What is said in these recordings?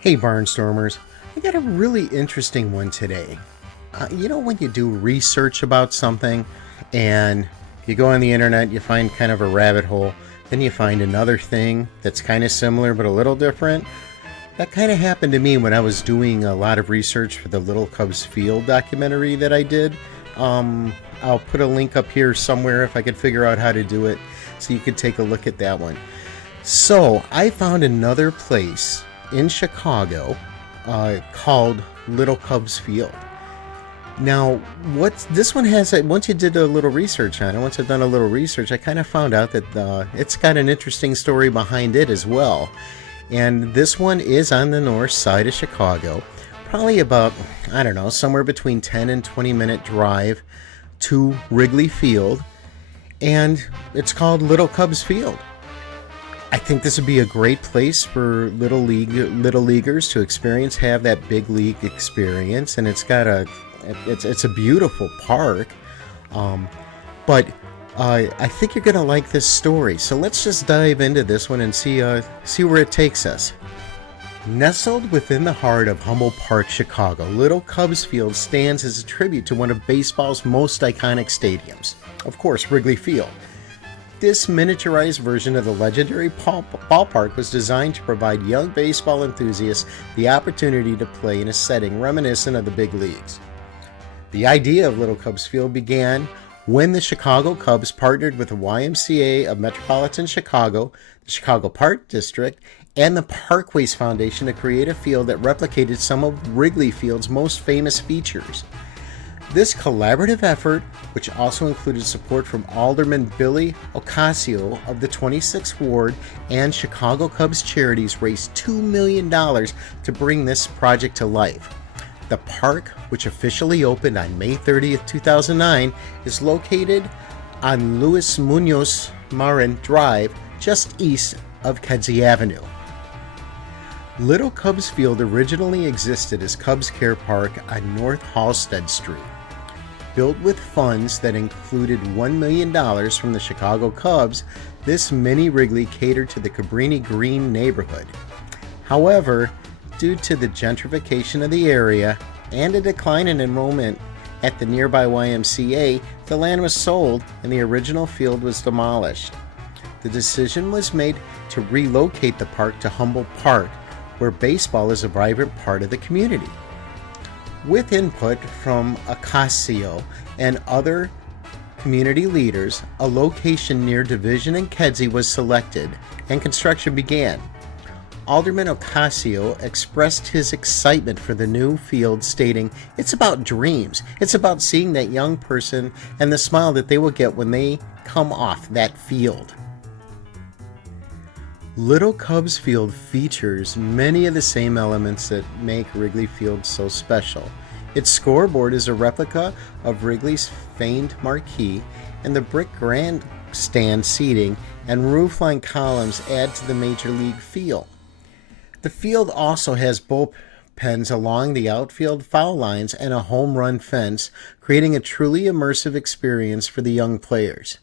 Hey Barnstormers, I got a really interesting one today. When you do research about something and you go on the internet, you find kind of a rabbit hole, then you find another thing that's kind of similar but a little different? That kind of happened to me when I was doing a lot of research for the Little Cubs Field documentary that I did. I'll put a link up here somewhere if I could figure out how to do it so you could take a look at that one. So I found another place in Chicago called Little Cubs Field. Now, what this one has, once you did a little research on it, once I've done a little research, I kind of found out that it's got an interesting story behind it as well. And this one is on the north side of Chicago, probably about, I don't know, somewhere between 10 and 20-minute drive to Wrigley Field. And it's called Little Cubs Field. I think this would be a great place for little leaguers to have that big league experience, and it's a beautiful park. But I think you're gonna like this story. So let's just dive into this one and see where it takes us. Nestled within the heart of Humboldt Park, Chicago, Little Cubs Field stands as a tribute to one of baseball's most iconic stadiums, of course, Wrigley Field. This miniaturized version of the legendary ballpark was designed to provide young baseball enthusiasts the opportunity to play in a setting reminiscent of the big leagues. The idea of Little Cubs Field began when the Chicago Cubs partnered with the YMCA of Metropolitan Chicago, the Chicago Park District, and the Parkways Foundation to create a field that replicated some of Wrigley Field's most famous features. This collaborative effort, which also included support from Alderman Billy Ocasio of the 26th Ward and Chicago Cubs charities, raised $2 million to bring this project to life. The park, which officially opened on May 30th, 2009, is located on Luis Munoz Marin Drive, just east of Kedzie Avenue. Little Cubs Field originally existed as Cubs Care Park on North Halsted Street. Built with funds that included $1 million from the Chicago Cubs, this mini Wrigley catered to the Cabrini Green neighborhood. However, due to the gentrification of the area and a decline in enrollment at the nearby YMCA, the land was sold and the original field was demolished. The decision was made to relocate the park to Humboldt Park, where baseball is a vibrant part of the community. With input from Ocasio and other community leaders, a location near Division and Kedzie was selected and construction began. Alderman Ocasio expressed his excitement for the new field, stating, "It's about dreams. It's about seeing that young person and the smile that they will get when they come off that field." Little Cubs Field features many of the same elements that make Wrigley Field so special. Its scoreboard is a replica of Wrigley's famed marquee, and the brick grandstand seating and roofline columns add to the major league feel. The field also has bullpens along the outfield foul lines and a home run fence, creating a truly immersive experience for the young players.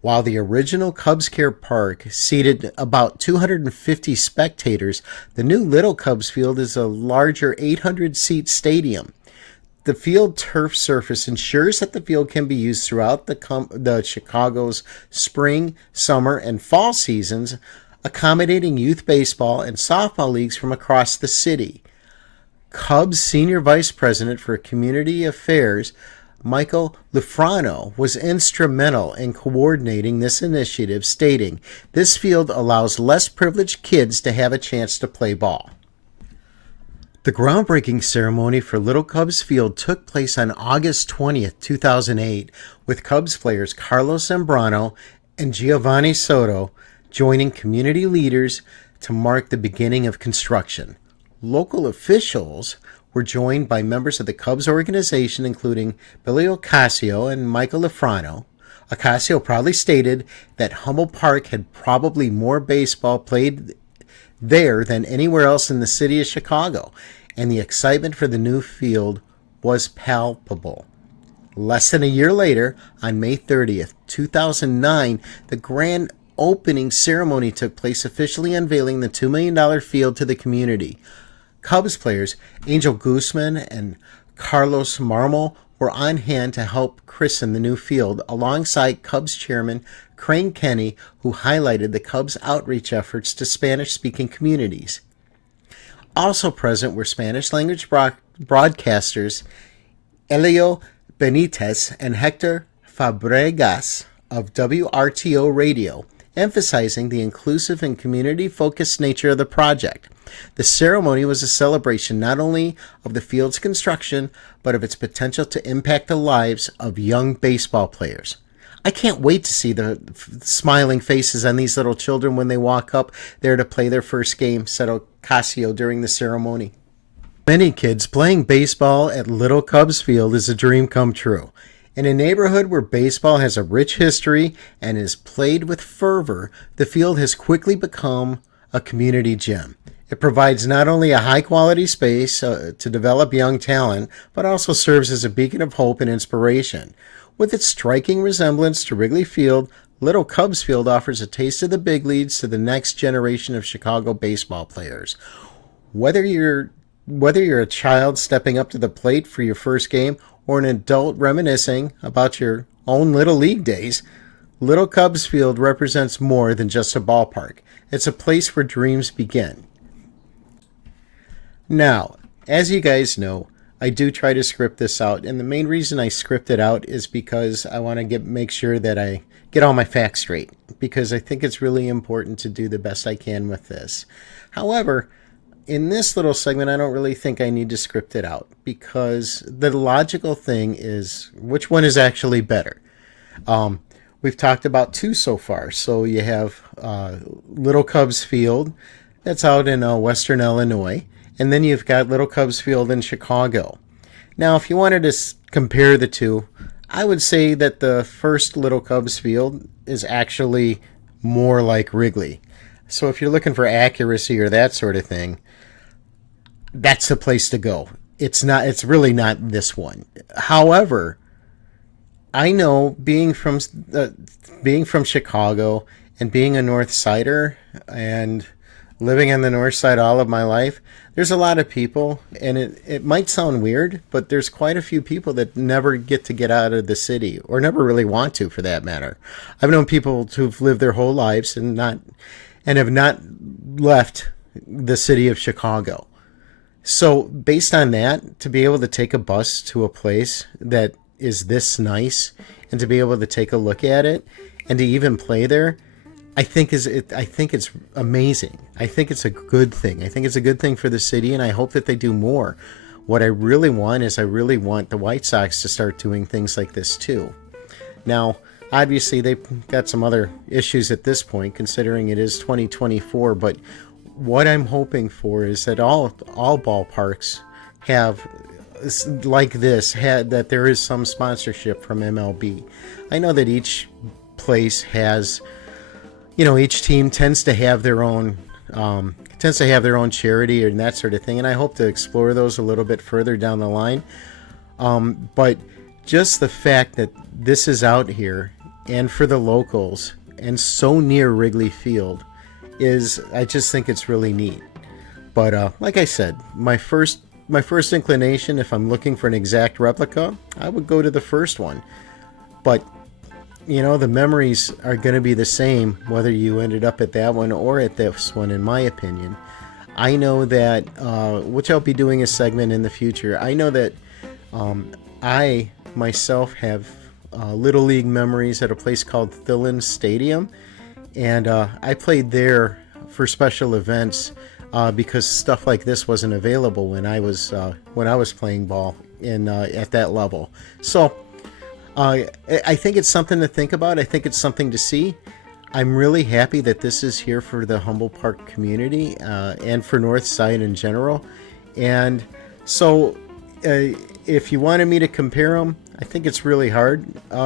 While the original Cubs Care Park seated about 250 spectators, the new Little Cubs Field is a larger 800-seat stadium. The field turf surface ensures that the field can be used throughout the Chicago's spring, summer, and fall seasons, accommodating youth baseball and softball leagues from across the city. Cubs Senior Vice President for Community Affairs, Michael Lufrano, was instrumental in coordinating this initiative, stating, "This field allows less privileged kids to have a chance to play ball." The groundbreaking ceremony for Little Cubs Field took place on August 20th, 2008, with Cubs players Carlos Zambrano and Giovanni Soto joining community leaders to mark the beginning of construction. Local officials were joined by members of the Cubs organization, including Billy Ocasio and Michael Lufrano. Ocasio proudly stated that Humboldt Park had probably more baseball played there than anywhere else in the city of Chicago, and the excitement for the new field was palpable. Less than a year later, on May 30th, 2009, the grand opening ceremony took place, officially unveiling the $2 million field to the community. Cubs players Angel Guzman and Carlos Marmol were on hand to help christen the new field, alongside Cubs chairman Crane Kenny, who highlighted the Cubs' outreach efforts to Spanish-speaking communities. Also present were Spanish-language broadcasters Elio Benitez and Hector Fabregas of WRTO Radio, emphasizing the inclusive and community-focused nature of the project. The ceremony was a celebration not only of the field's construction, but of its potential to impact the lives of young baseball players. I can't wait to see the smiling faces on these little children when they walk up there to play their first game, said Ocasio during the ceremony. Many kids, playing baseball at Little Cubs Field is a dream come true. In a neighborhood where baseball has a rich history and is played with fervor, the field has quickly become a community gym. It provides not only a high-quality space to develop young talent, but also serves as a beacon of hope and inspiration. With its striking resemblance to Wrigley Field, Little Cubs Field offers a taste of the big leagues to the next generation of Chicago baseball players. Whether you're a child stepping up to the plate for your first game or an adult reminiscing about your own Little League days, Little Cubs Field represents more than just a ballpark. It's a place where dreams begin. Now, as you guys know, I do try to script this out, and the main reason I script it out is because I want to make sure that I get all my facts straight, because I think it's really important to do the best I can with this. However, in this little segment, I don't really think I need to script it out, because the logical thing is which one is actually better. We've talked about two so far. So you have Little Cubs Field, that's out in Western Illinois, and then you've got Little Cubs Field in Chicago. Now, if you wanted to compare the two, I would say that the first Little Cubs Field is actually more like Wrigley. So if you're looking for accuracy or that sort of thing, that's the place to go. It's really not this one. However, I know being from Chicago and being a North Sider and living on the North Side all of my life, there's a lot of people, and it might sound weird, but there's quite a few people that never get out of the city, or never really want to, for that matter. I've known people who've lived their whole lives and have not left the city of Chicago. So based on that, to be able to take a bus to a place that is this nice and to be able to take a look at it and to even play there, I think it's amazing. I think it's a good thing. I think it's a good thing for the city, and I hope that they do more. What I really want is the White Sox to start doing things like this too. Now, obviously, they've got some other issues at this point, considering it is 2024, but what I'm hoping for is that all ballparks have that there is some sponsorship from MLB. I know that each place has, each team tends to have their own charity and that sort of thing, and I hope to explore those a little bit further down the line. But just the fact that this is out here and for the locals and so near Wrigley Field I just think it's really neat. But like I said, my first inclination, if I'm looking for an exact replica, I would go to the first one. But the memories are going to be the same whether you ended up at that one or at this one, in my opinion. I know that, which I'll be doing a segment in the future, I know that I myself have Little League memories at a place called Thillen Stadium, and I played there for special events because stuff like this wasn't available when I was playing ball at that level. So I think it's something to think about. I think it's something to see. I'm really happy that this is here for the Humboldt Park community and for Northside in general. And so if you wanted me to compare them, I think it's really hard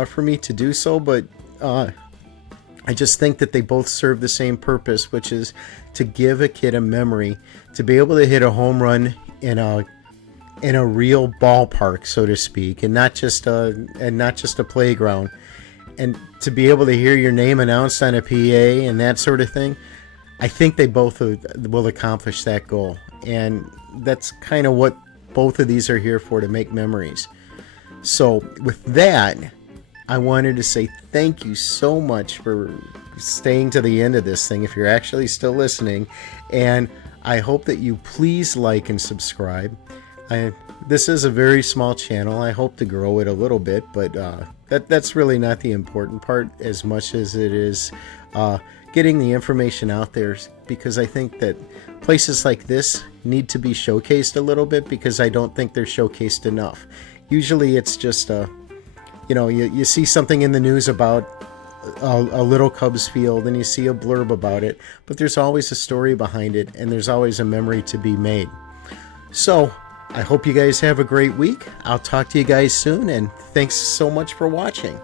for me to do so, but I just think that they both serve the same purpose, which is to give a kid a memory, to be able to hit a home run in a real ballpark, so to speak, and not just a playground. and to be able to hear your name announced on a PA and that sort of thing, I think they both will accomplish that goal. And that's kind of what both of these are here for, to make memories. So with that, I wanted to say thank you so much for staying to the end of this thing, if you're actually still listening. And I hope that you please like and subscribe. This is a very small channel. I hope to grow it a little bit, but that's really not the important part as much as it is getting the information out there, because I think that places like this need to be showcased a little bit, because I don't think they're showcased enough. Usually it's just you see something in the news about a little Cubs field and you see a blurb about it, but there's always a story behind it, and there's always a memory to be made. So I hope you guys have a great week. I'll talk to you guys soon, and thanks so much for watching.